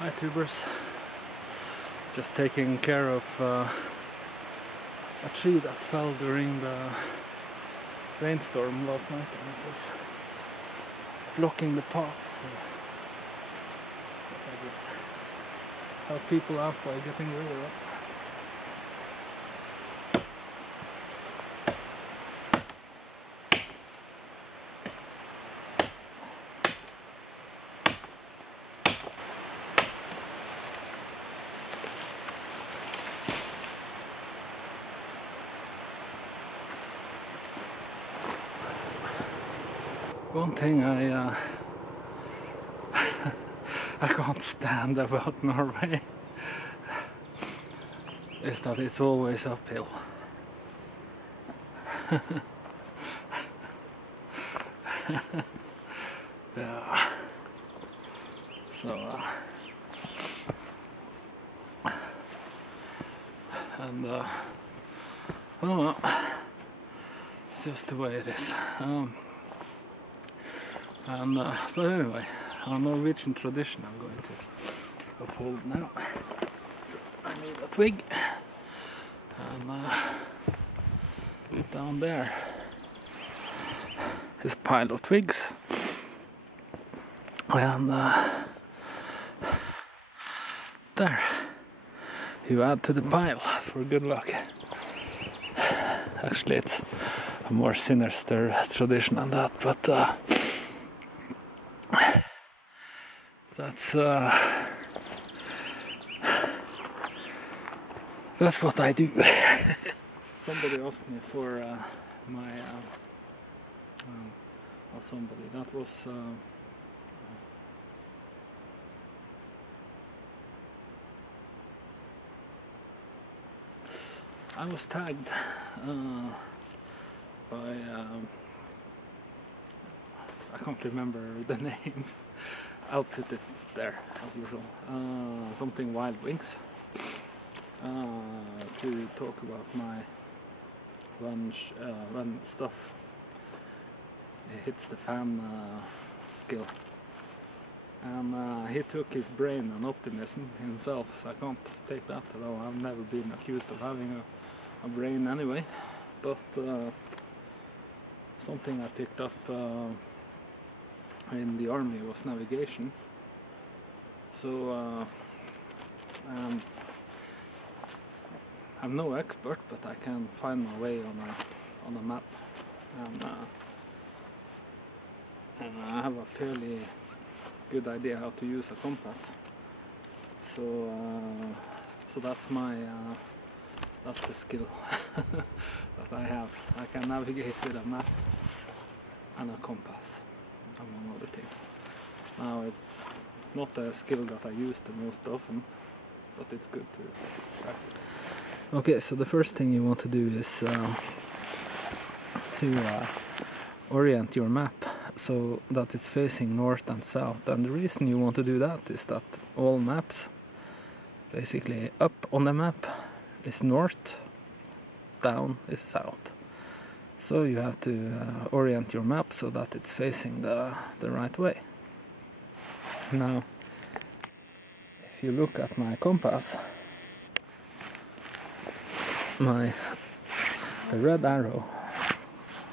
Hi tubers, just taking care of a tree that fell during the rainstorm last night and it was blocking the path, so I just help people out by getting rid of it. One thing I can't stand about Norway is that it's always uphill. Yeah. So and oh well, it's just the way it is. But anyway, our Norwegian tradition I'm going to uphold now. So I need a twig, and down there is a pile of twigs, and there you add to the pile for good luck. Actually, it's a more sinister tradition than that, but that's what I do. Somebody asked me for my not somebody, that was I was tagged by I can't remember the names. I'll put it there as usual. Something Wild Wings, to talk about my when stuff hits the fan skill. And he took his brain and optimism himself, so I can't take that at all. I've never been accused of having a brain anyway, but something I picked up in the army was navigation. So I'm no expert, but I can find my way on a map, and I have a fairly good idea how to use a compass. So that's that's the skill that I have. I can navigate with a map and a compass, among other things. Now it's not a skill that I use the most often, but it's good to practice. Okay, so the first thing you want to do is to orient your map so that it's facing north and south. And the reason you want to do that is that all maps, basically up on the map is north, down is south. So you have to orient your map so that it's facing the right way. Now, if you look at my compass, the red arrow,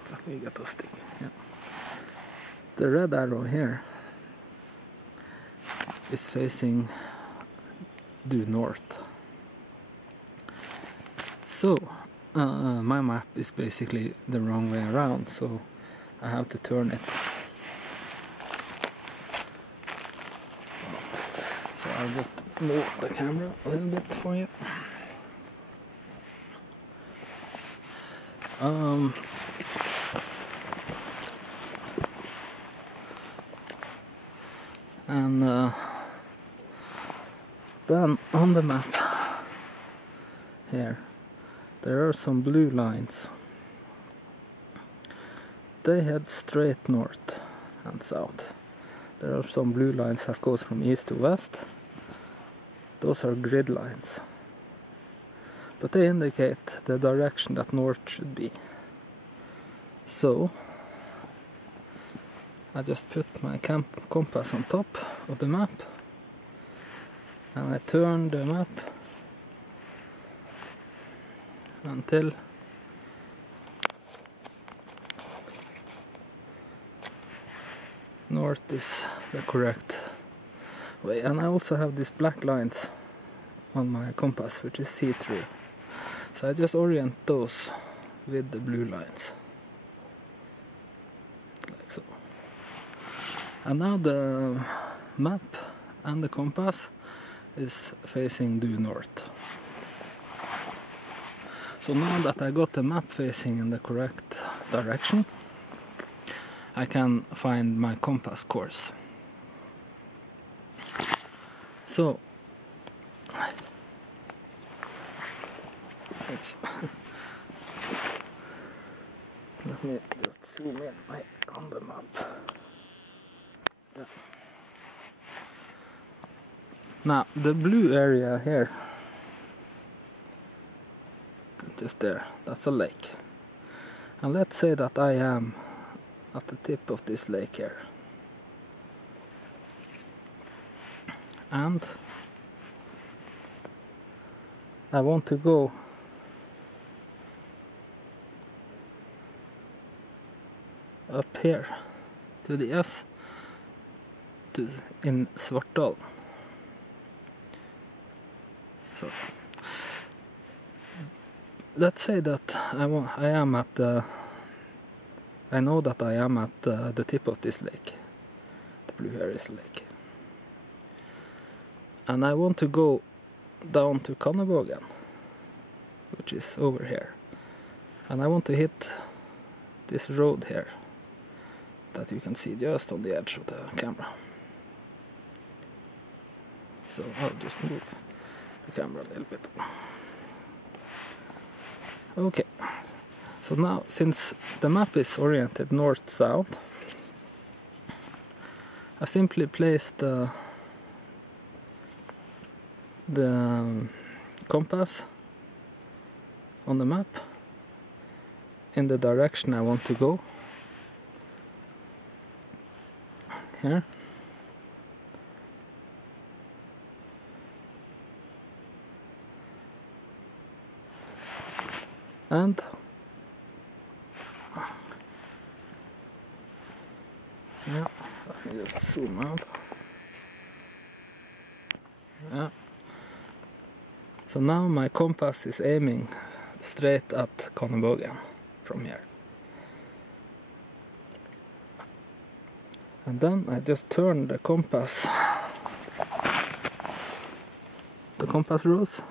let me get a stick. Yeah. The red arrow here is facing due north. So my map is basically the wrong way around, so I have to turn it. So I'll just move the camera a little bit for you. And then on the map here there are some blue lines. They head straight north and south. There are some blue lines that goes from east to west. Those are grid lines, but they indicate the direction that north should be. So I just put my compass on top of the map and I turn the map until north is the correct way. And I also have these black lines on my compass which is see-through, so I just orient those with the blue lines, like so. And now the map and the compass is facing due north. So now that I got the map facing in the correct direction, I can find my compass course. So, oops. Let me just zoom in on the map. Yeah. Now, the blue area here, just there, that's a lake. And let's say that I am at the tip of this lake here. And I want to go up here to the S in S.H.T.F. So let's say that I am at the, I know that I am at the tip of this lake. The blue here is lake. And I want to go down to Kannebogen, which is over here. And I want to hit this road here that you can see just on the edge of the camera. So I'll just move the camera a little bit. Okay, so now since the map is oriented north-south, I simply place the compass on the map in the direction I want to go. Here. And yeah, let me just zoom out. Yeah. So now my compass is aiming straight at Kannebogen from here. And then I just turn the compass rose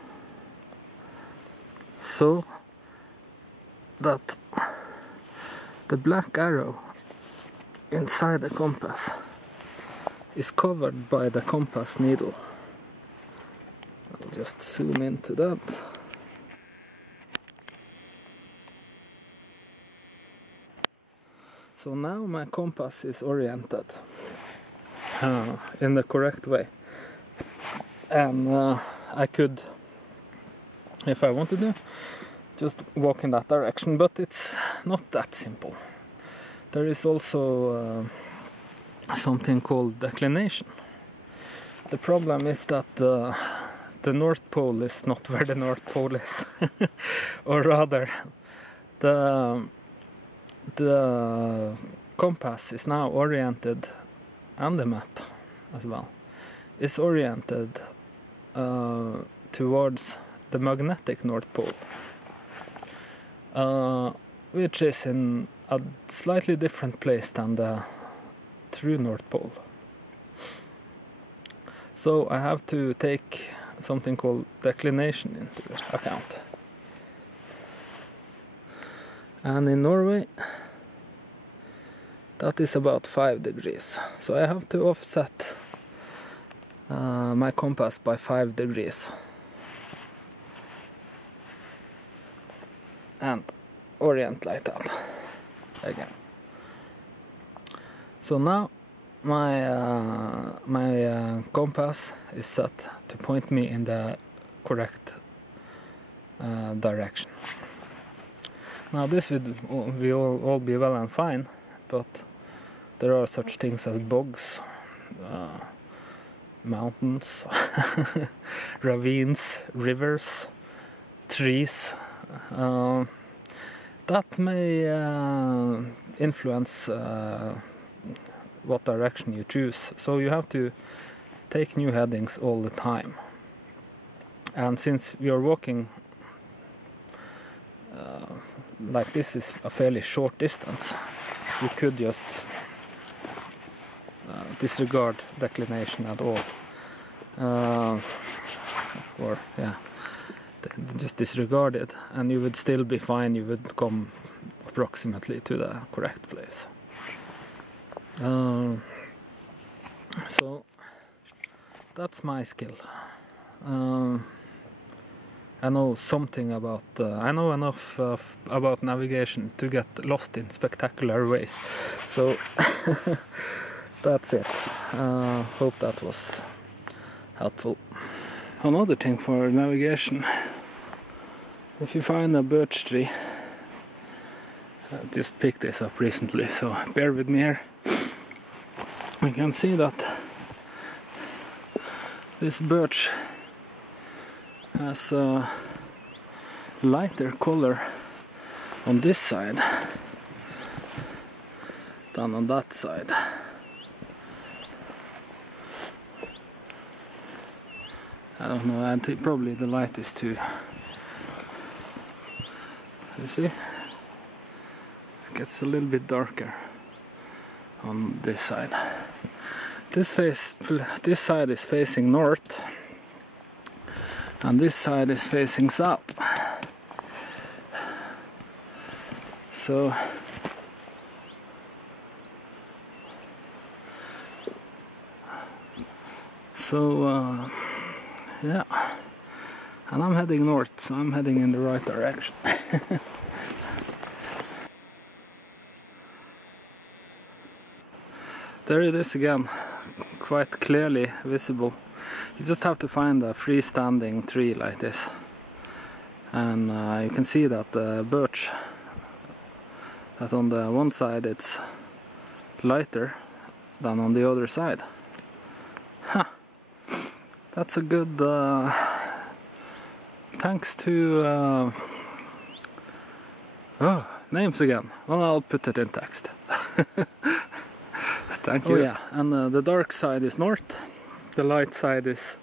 so that the black arrow inside the compass is covered by the compass needle. I'll just zoom into that. So now my compass is oriented in the correct way, and I could, if I wanted to, just walk in that direction, but it's not that simple. There is also something called declination. The problem is that the North Pole is not where the North Pole is, or rather, the compass is now oriented, and the map as well, is oriented towards the magnetic North Pole, which is in a slightly different place than the true North Pole. So I have to take something called declination into account. And in Norway, that is about 5 degrees. So I have to offset my compass by 5 degrees. And orient like that again. So now my compass is set to point me in the correct direction. Now this will all be well and fine, but there are such things as bogs, mountains, ravines, rivers, trees. That may influence what direction you choose. So you have to take new headings all the time. And since we are walking like this is a fairly short distance, you could just disregard declination at all. Or yeah, just disregard it, and you would still be fine. You would come approximately to the correct place. So that's my skill. I know something about, I know enough about navigation to get lost in spectacular ways. So that's it. Hope that was helpful. Another thing for navigation, if you find a birch tree, I just picked this up recently, so bear with me here. You can see that this birch has a lighter color on this side than on that side. I don't know, I think probably the light is too... You see? It gets a little bit darker on this side. This side is facing north, and this side is facing south. So yeah, and I'm heading north, so I'm heading in the right direction. There it is again, quite clearly visible. You just have to find a freestanding tree like this, and you can see that the birch, that on the one side it's lighter than on the other side. Huh. That's a good thanks to oh, names again. Well, I'll put it in text. Thank you. Oh yeah, and the dark side is north. The light side is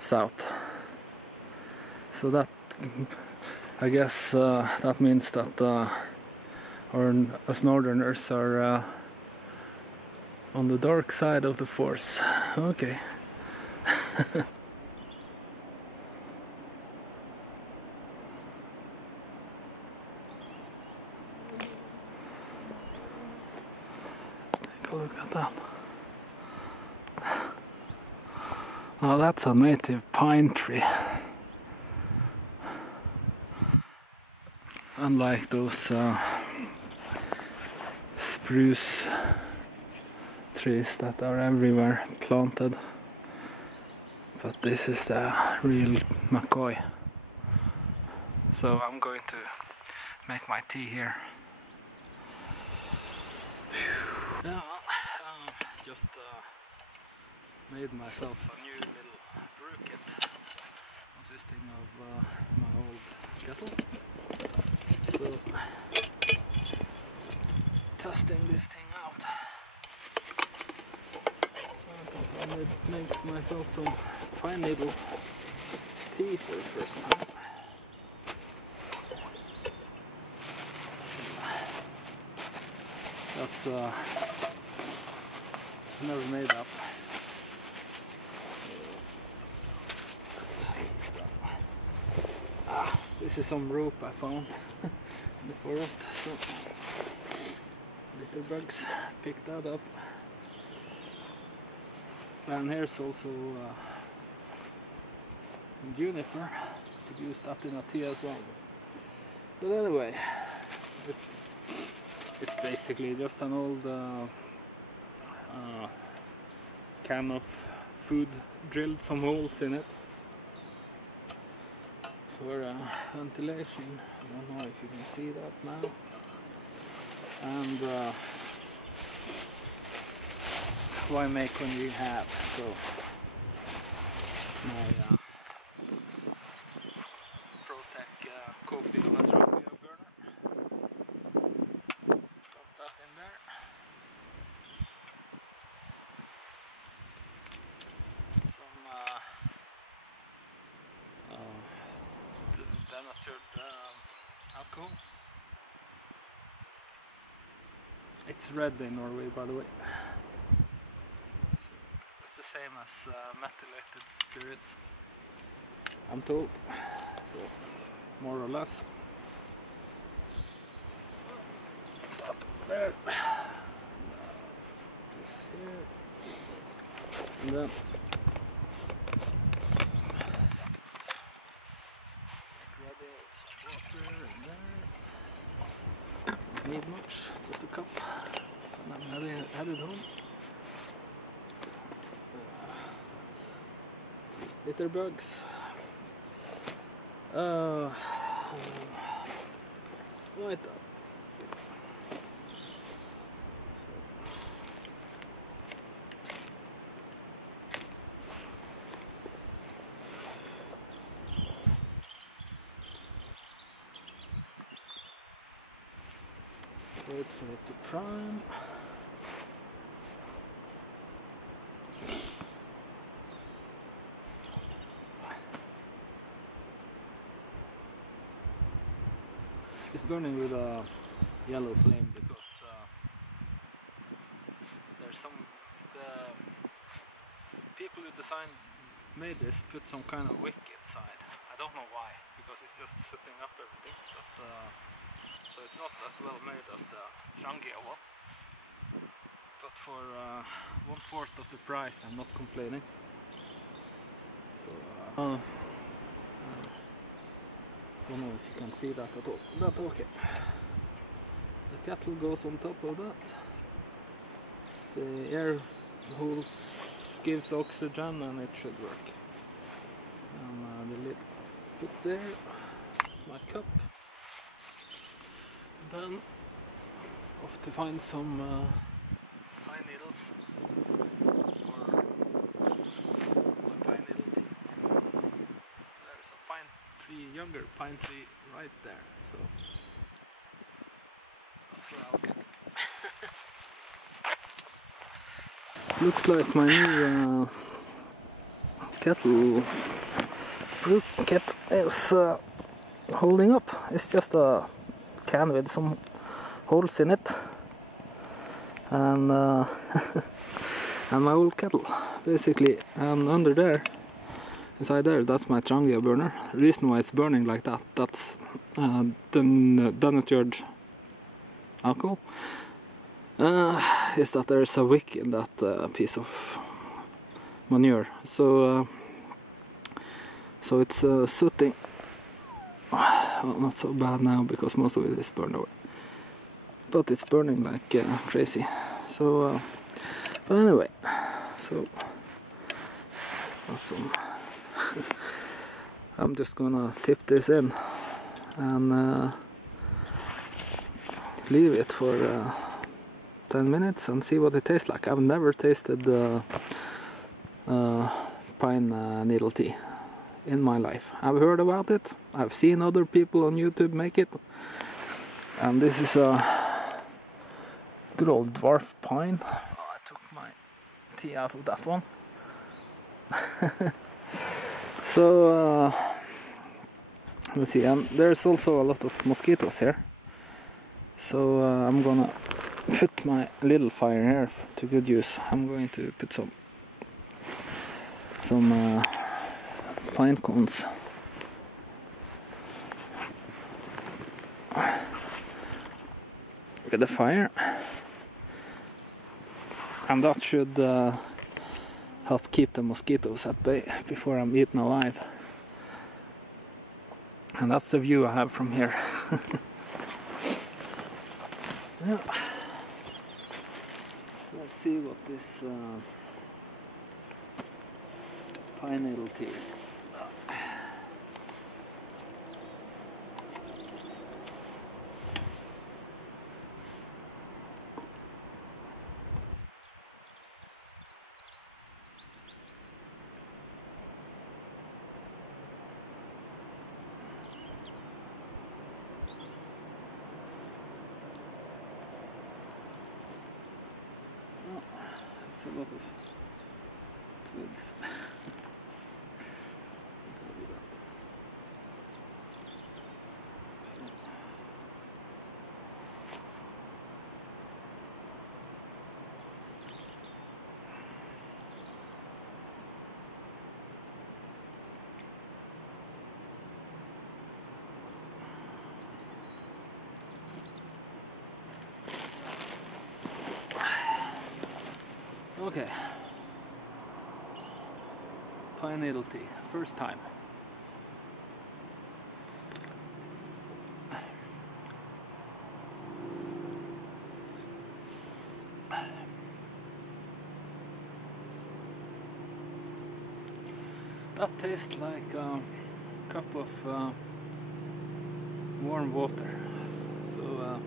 south. So that, I guess, that means that us northerners are on the dark side of the force. Okay. Take a look at that. Oh, that's a native pine tree. Unlike those spruce trees that are everywhere planted. But this is the real McCoy. So I'm going to make my tea here. Yeah, just made myself a new little brew kit consisting of my old kettle. So just testing this thing out. So I thought I would make myself some fine needle tea for the first time. That's never made that. This is some rope I found in the forest, so little bugs picked that up. And here's also juniper, could use that in a tea as well. But anyway, it's basically just an old can of food, drilled some holes in it for ventilation. I don't know if you can see that now. And why make when you have? So my ProTech copy of a Trangia burner. Got that in there. Some denatured alcohol. It's red in Norway, by the way. So it's the same as methylated spirits, I'm told. So, more or less. Up there. This here. And then ready some water in there. Don't need much, just a cup. And I'm headed home. Litter bugs. Right up. Wait for it to prime. It's burning with a yellow flame because there's some people who made this put some kind of wick inside. I don't know why, because it's just setting up everything. But so it's not as well made as the Trangia one. But for 1/4 of the price, I'm not complaining. So don't know if you can see that at all. But okay. The kettle goes on top of that. The air holes gives oxygen and it should work. And the lid put there. That's my cup. Then off to find some pine needles for my pine needle tea. There's a pine tree, younger pine tree right there. So that's where I'll get it. Looks like my new kettle brew kit is holding up. It's just a can with some holes in it, and and my old kettle basically. And under there, inside there, that's my Trangia burner. The reason why it's burning like that, that's denatured alcohol. Is that there's a wick in that piece of manure, so it's sooting. Well, not so bad now because most of it is burned away, but it's burning like crazy. So but anyway, so that's some I'm just gonna tip this in and leave it for 10 minutes and see what it tastes like. I've never tasted pine needle tea in my life. I've heard about it, I've seen other people on YouTube make it, and this is a good old dwarf pine. Oh, I took my tea out of that one. So let's see, there's also a lot of mosquitoes here, so I'm gonna put my little fire here to good use. I'm going to put some pine cones. With the fire, and that should help keep the mosquitoes at bay before I'm eaten alive. And that's the view I have from here. Yeah. Let's see what this pine needle tea is. It's a lot of twigs. Okay, pine needle tea, first time. That tastes like a cup of warm water. So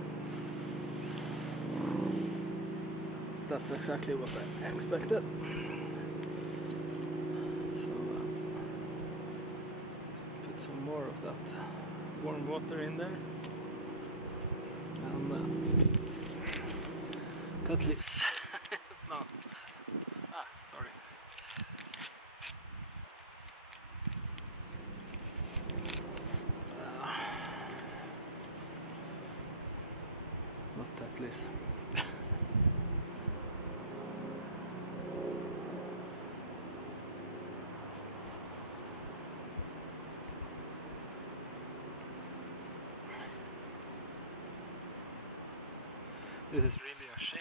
that's exactly what I expected. So just put some more of that warm water in there, and that leaves. No, sorry. Not that least. This is really a shame.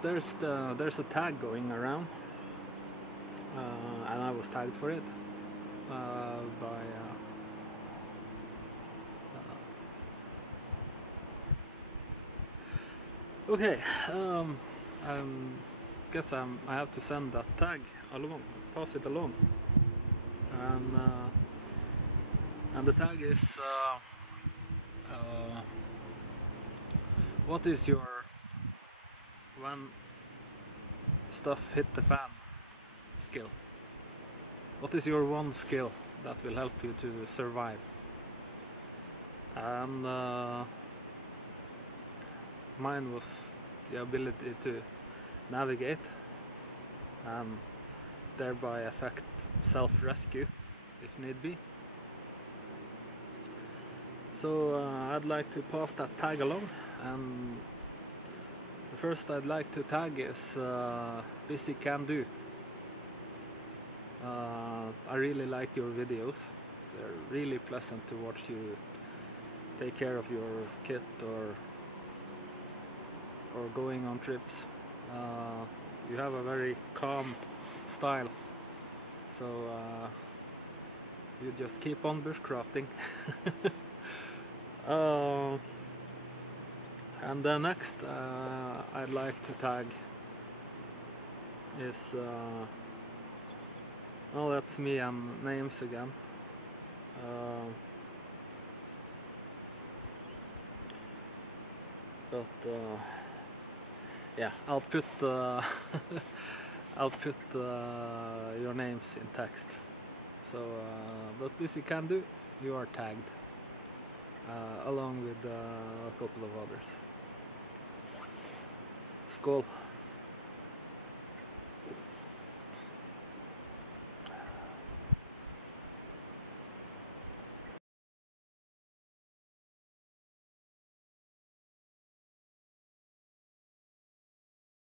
There's a tag going around, and I was tagged for it by okay. I guess I have to send that tag along, pass it along, and the tag is what is your when stuff hit the fan skill? What is your one skill that will help you to survive? And mine was the ability to navigate and thereby affect self-rescue if need be. So I'd like to pass that tag along, and the first I'd like to tag is Busy Can Do. I really like your videos. They're really pleasant to watch you take care of your kit or going on trips. You have a very calm style, so you just keep on bushcrafting. And the next I'd like to tag is oh, that's me and names again. But yeah, I'll put I'll put your names in text. So but Busy Can Do, you are tagged along with a couple of others. Skål!